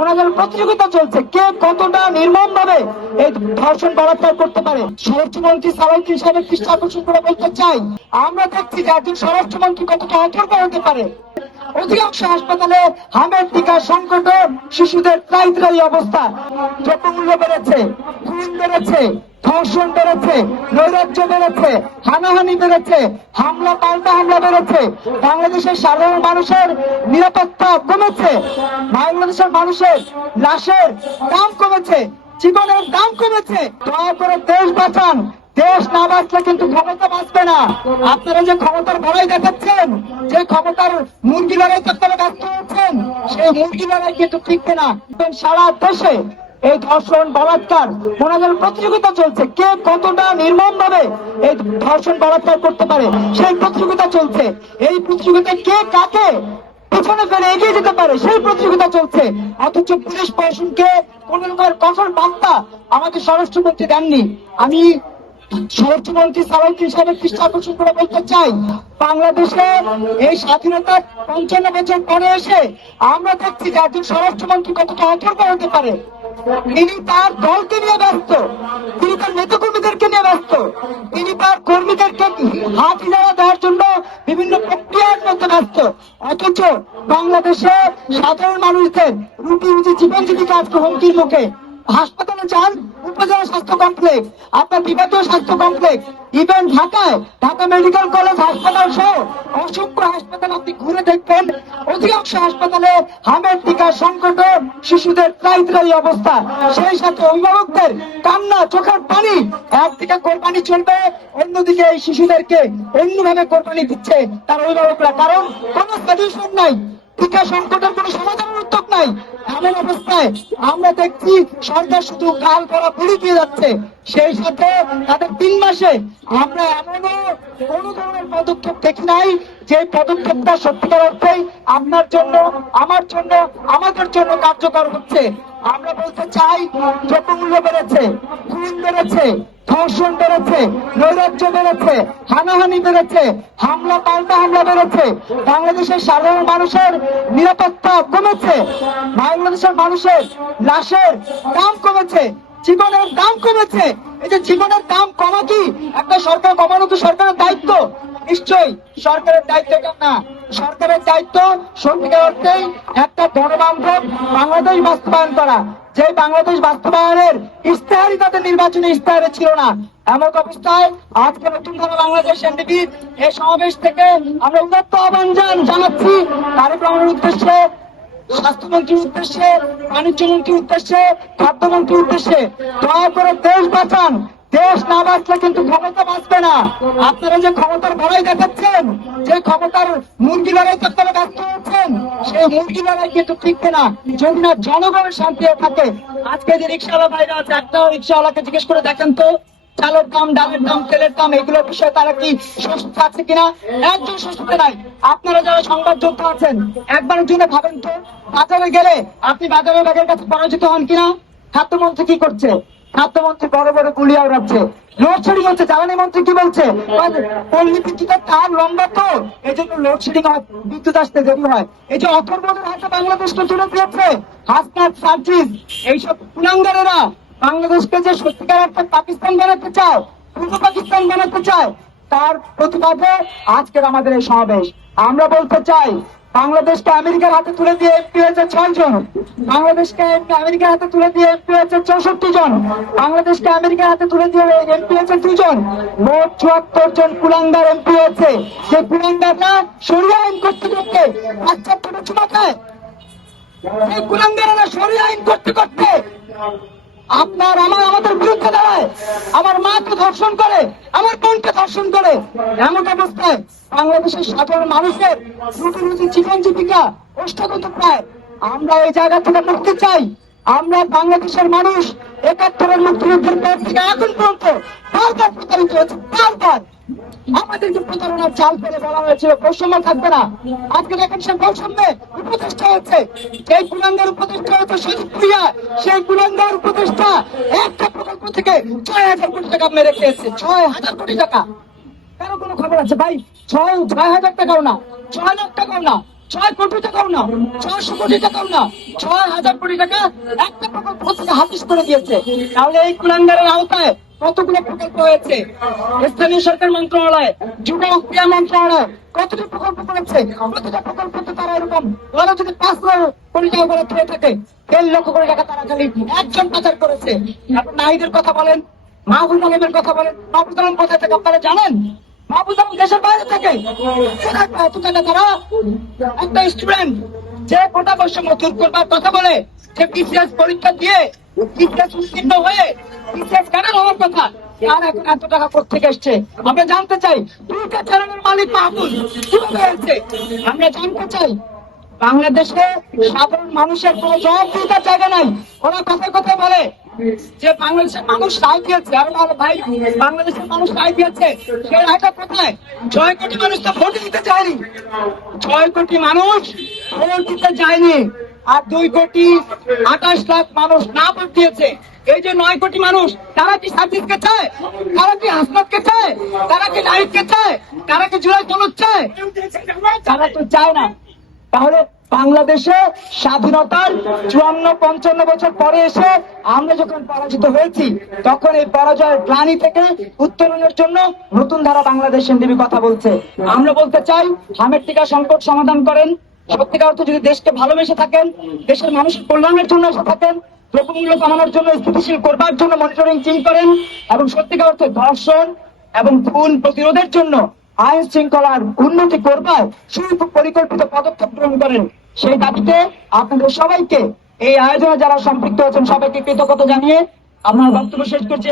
ওনাদের প্রতিযোগিতা চলছে কে কতটা নির্মম ভাবে এই ধর্ষণ বলাৎকার করতে পারে। স্বরাষ্ট্রমন্ত্রী সালাউদ্দিন সাহেবের দৃষ্টি আকর্ষণ করে বলতে চাই, আমরা দেখছি যে একজন স্বরাষ্ট্রমন্ত্রী কতটা অথর্ব হতে পারে। অধিকাংশ হাসপাতালে হামের টিকা সংকট, শিশুদের ত্রাই ত্রাই অবস্থা, দ্রব্যমূল্য বেড়েছে, খুন বেড়েছে, ধর্ষণ বেড়েছে, নৈরাজ্য বেড়েছে, হানাহানি বেড়েছে, হামলা পাল্টা হামলা বেড়েছে, বাংলাদেশের সাধারণ মানুষের নিরাপত্তা কমেছে, বাংলাদেশের মানুষের লাশের দাম কমেছে, জীবনের দাম কমেছে। দয়া করে দেশ বাঁচান, দেশ না বাঁচলে কিন্তু ক্ষমতা বাঁচবে না। আপনারা যে ক্ষমতার লড়াই দেখাচ্ছেন, যে ক্ষমতার মুরগি লড়াই করতে ব্যস্ত হচ্ছেন, সেই মুরগি লড়াই কিন্তু টিকবে না। সারা দেশে এই ধর্ষণ বলাৎকার ওনাদের প্রতিযোগিতা চলছে কে কতটা নির্মম ভাবে এই ধর্ষণ বলাৎকার করতে পারে, সেই প্রতিযোগিতা চলছে। এই প্রতিযোগিতায় কে কাকে পিছনে ফেলে এগিয়ে যেতে পারে সেই প্রতিযোগিতা চলছে। অথচ পুলিশ প্রশাসনকে কোন রকমের কঠোর বার্তা আমাকে স্বরাষ্ট্রমন্ত্রী দেননি। আমি স্বরাষ্ট্রমন্ত্রী সালাউদ্দিন সাহেবের দৃষ্টি আকর্ষণ করে বলতে চাই, বাংলাদেশে এই স্বাধীনতা ৫৫ বছর পরে এসে আমরা দেখছি যে একজন স্বরাষ্ট্রমন্ত্রী কতটা অথর্ব হতে পারে। তিনি তার দলকে নিয়ে ব্যস্ত, তিনি তার নেতাকর্মীদেরকে নিয়ে ব্যস্ত, তিনি তার কর্মীদেরকে হাত ইজারা দেওয়ার জন্য বিভিন্ন প্রক্রিয়ার মধ্যে ব্যস্ত। অথচ বাংলাদেশে সাধারণ মানুষদের রুটি রুটি জীবন জীবিকা আজকে হুমকির মুখে। হাসপাতালে যান, উপজেলা স্বাস্থ্য কমপ্লেক্স, আপনার বিভাগীয় স্বাস্থ্য কমপ্লেক্স, ইভেন ঢাকায় ঢাকা মেডিকেল কলেজ হাসপাতাল সহ অসংখ্য হাসপাতাল আপনি ঘুরে দেখবেন, অধিকাংশ হাসপাতালে হামের টিকা সংকট, শিশুদের ত্রাই ত্রাই অবস্থা, সেই সাথে অভিভাবকদের কান্না চোখের পানি। একদিকে কোরবানি চলবে, অন্যদিকে এই শিশুদেরকে অন্যভাবে কোরবানি দিচ্ছে তার অভিভাবকরা, কারণ কোন সলিউশন নাই, টিকা সংকটের কোন সমাধানের উদ্যোগ নাই। এমন অবস্থায় আমরা দেখছি সরকার শুধু গাল করা পুরি দিয়ে যাচ্ছে। সেই সাথে তাদের ৩ মাসে আমরা এমনও কোন ধরনের পদক্ষেপ দেখি নাই যে পদক্ষেপটা সত্যিকার অর্থেই আপনার জন্য, আমার জন্য, আমাদের জন্য কার্যকর হচ্ছে। আমরা বলতে চাই, দ্রব্যমূল্য বেড়েছে, খুন বেড়েছে, ধর্ষণ বেড়েছে, নৈরাজ্য বেড়েছে, হানাহানি বেড়েছে, হামলা পাল্টা হামলা বেড়েছে, বাংলাদেশের সাধারণ মানুষের নিরাপত্তা কমেছে, বাংলাদেশের মানুষের লাশের দাম কমেছে, জীবনের দাম কমেছে। এই যে জীবনের দাম কমা কি একটা সরকার, কমানো কি সরকারের দায়িত্ব? নিশ্চয়ই সরকারের দায়িত্ব এটা না। সরকারের দায়িত্ব সত্যিকার অর্থেই একটা গণবান্ধব বাংলাদেশ বাস্তবায়ন করা, যে বাংলাদেশ বাস্তবায়নের ইস্তেহারই তাদের নির্বাচনী ইস্তেহারে ছিল না। এমন অবস্থায় আজকে নতুন ধারা বাংলাদেশ এনডিপির এই সমাবেশ থেকে আমরা উদাত্ত আহ্বান জানাচ্ছি তারেক রহমানের উদ্দেশ্যে, স্বাস্থ্যমন্ত্রীর উদ্দেশ্যে, বাণিজ্য মন্ত্রীর উদ্দেশ্যে, খাদ্যমন্ত্রীর উদ্দেশ্যে, দয়া করে দেশ বাঁচান, দেশ না বাঁচলে কিন্তু ক্ষমতা বাঁচবে না। আপনারা যে ক্ষমতার লড়াই দেখাচ্ছেন, যে ক্ষমতার মুরগি লড়াই করতে ব্যস্ত হচ্ছেন, সেই মুরগি লড়াই কিন্তু টিকবে না যদি না জনগণের শান্তি থাকে। আজকে যে রিক্সাওয়ালা ভাইরা আছে, একটা রিক্সাওয়ালাকে জিজ্ঞেস করে দেখেন তো চালের দাম, ডালের দাম, তেলের দাম, এগুলোর বিষয়ে তারা কি সুস্থ আছে কিনা? একদম সুস্থ নাই। আপনারা যারা সংবাদ যোদ্ধা আছেন, একবারের জন্য ভাবেন তো, বাজারে গেলে আপনি বাজারের ব্যাগের কাছে পরাজিত হন কিনা? খাদ্যমন্ত্রী কি করছে? খাদ্যমন্ত্রী বড় বড় গুলি আওড়াচ্ছে। লোডশেডিং হচ্ছে, জ্বালানি মন্ত্রী কি বলছে? পল্লী বিদ্যুতের তার লম্বা তো, এই জন্য লোডশেডিং হয়, বিদ্যুৎ আসতে দেরি হয়। এই যে অথর্বদের হাতে বাংলাদেশকে তুলে দিয়েছে হাসনাত, সার্জিস, এইসব কুলাঙ্গারেরা বাংলাদেশকে যে সত্যিকার অর্থে পাকিস্তান বানাতে চায়, পূর্ব পাকিস্তান বানাতে চায়, তার প্রতিবাদে আজকের আমাদের এই সমাবেশ। আমরা বলতে চাই, বাংলাদেশকে আমেরিকার হাতে তুলে দিয়ে এমপি হয়েছে 6 জন, বাংলাদেশকে আমেরিকার হাতে তুলে দিয়ে এমপি হয়েছে 64 জন, বাংলাদেশকে আমেরিকার হাতে তুলে দিয়ে এমপি হয়েছে 2 জন, মোট 74 জন কুলাঙ্গার এমপি হয়েছে। সেই কুলাঙ্গাররা শরিয়া আইন করতে করতে বাচ্চার পেটে চুমা খায়। এই কুলাঙ্গারেরা শরিয়া আইন করতে করতে আপনার আমাদের বিরুদ্ধে দাঁড়ায়, আমার মাকে ধর্ষণ করে, আমার বোনকে ধর্ষণ করে। এমন অবস্থায় বাংলাদেশের সাধারণ মানুষের রুটি রুটি জীবন জীবিকা অষ্টগত প্রায়। আমরা এই জায়গা থেকে মুক্তি চাই। আমরা বাংলাদেশের মানুষ ৭১-এর মুক্তিযুদ্ধের পর থেকে এখন পর্যন্ত বারবার প্রতারিত হয়েছে, বারবার আমাদেরকে প্রতারণার চাল ফেলে বলা হয়েছিল বৈষম্য থাকবে না। আজকে দেখেন সে বৈষম্যে উপদেষ্টা হচ্ছে, সেই কুলাঙ্গার উপদেষ্টা হচ্ছে সুযোগ প্রিয়া, সেই কুলাঙ্গার উপদেষ্টা একটা প্রকল্প থেকে ৬,০০০ কোটি টাকা মেরে খেয়েছে। ৬,০০০ কোটি টাকা। কারো কোনো খবর আছে ভাই? ৬,০০০ টাকাও না, ৬ লাখ টাকাও না, 6 কোটি টাকাও না, 600 কোটি টাকাও না, 6,000 কোটি টাকা একটা প্রকল্প থেকে হাতিশ করে দিয়েছে। তাহলে এই কুলাঙ্গারের আওতায় কতগুলো প্রকল্প হয়েছে? স্থানীয় সরকার মন্ত্রণালয়, যুব ক্রীড়া মন্ত্রণালয় কতটি প্রকল্প করেছে? প্রতিটা প্রকল্পতে তারা এরকম ওরা যদি 5 কোটি টাকা করে পেয়ে থাকে, 1.5 লক্ষ কোটি টাকা তারা খালি একজন পাচার করেছে। আপনি নাহিদের কথা বলেন, মাহবুব আলমের কথা বলেন, মাহবুব আলম কোথায় থেকে আপনারা জানেন? মাহবুব আলম দেশের বাইরে থেকে এত টাকা তারা একটা স্টুডেন্ট যে কোটা বৈষম্য দূর করবার কথা বলে, যে বিসিএস পরীক্ষা দিয়ে বিসিএস উত্তীর্ণ হয়ে বিসিএস ক্যাডার হওয়ার কথা, আর এখন এত টাকা কোথেকে এসছে? আমরা জানতে চাই। 2টা চ্যানেলের মালিক মাহবুব কিভাবে হয়েছে আমরা জানতে চাই। বাংলাদেশে সাধারণ মানুষের কোনো জবাবদিহিতার জায়গা নাই। ওরা কথায় কথায় বলে যে বাংলাদেশের মানুষ রায় দিয়েছে। আর ভাই, বাংলাদেশের মানুষ রায় দিয়েছে, সেই রায়টা কোথায়? 6 কোটি মানুষ তো ভোট দিতে চায়নি। 6 কোটি মানুষ ভোট দিতে যায়নি, আর 2,28,00,000 মানুষ না ভোট দিয়েছে। এই যে 9 কোটি মানুষ, তারা কি সার্জিসকে চায়? তারা কি হাসনাতকে চায়? তারা কি নাহিদকে চায়? তারা কি জুলাই জনক চায়? তারা তো চায় না। তাহলে বাংলাদেশে স্বাধীনতার 54-55 বছর পরে এসে আমরা যখন পরাজিত হয়েছি, তখন এই পরাজয়ের গ্লানি থেকে উত্তরণের জন্য নতুন ধারা বাংলাদেশ এনডিপি কথা বলছে। আমরা বলতে চাই, হামের টিকা সংকট সমাধান করেন। সত্যিকার অর্থে যদি দেশকে ভালোবেসে থাকেন, দেশের মানুষের কল্যাণের জন্য এসে থাকেন, দ্রব্যমূল্য কমানোর জন্য, স্থিতিশীল করবার জন্য মনিটরিং টিম করেন, এবং সত্যিকার অর্থে ধর্ষণ এবং খুন প্রতিরোধের জন্য আইন শৃঙ্খলার উন্নতি করবার সুপরিকল্পিত পদক্ষেপ গ্রহণ করেন, সেই দাবিতে আপনাদের সবাইকে, এই আয়োজনে যারা সম্পৃক্ত হয়েছেন সবাইকে কৃতজ্ঞতা জানিয়ে আমার বক্তব্য শেষ করছি।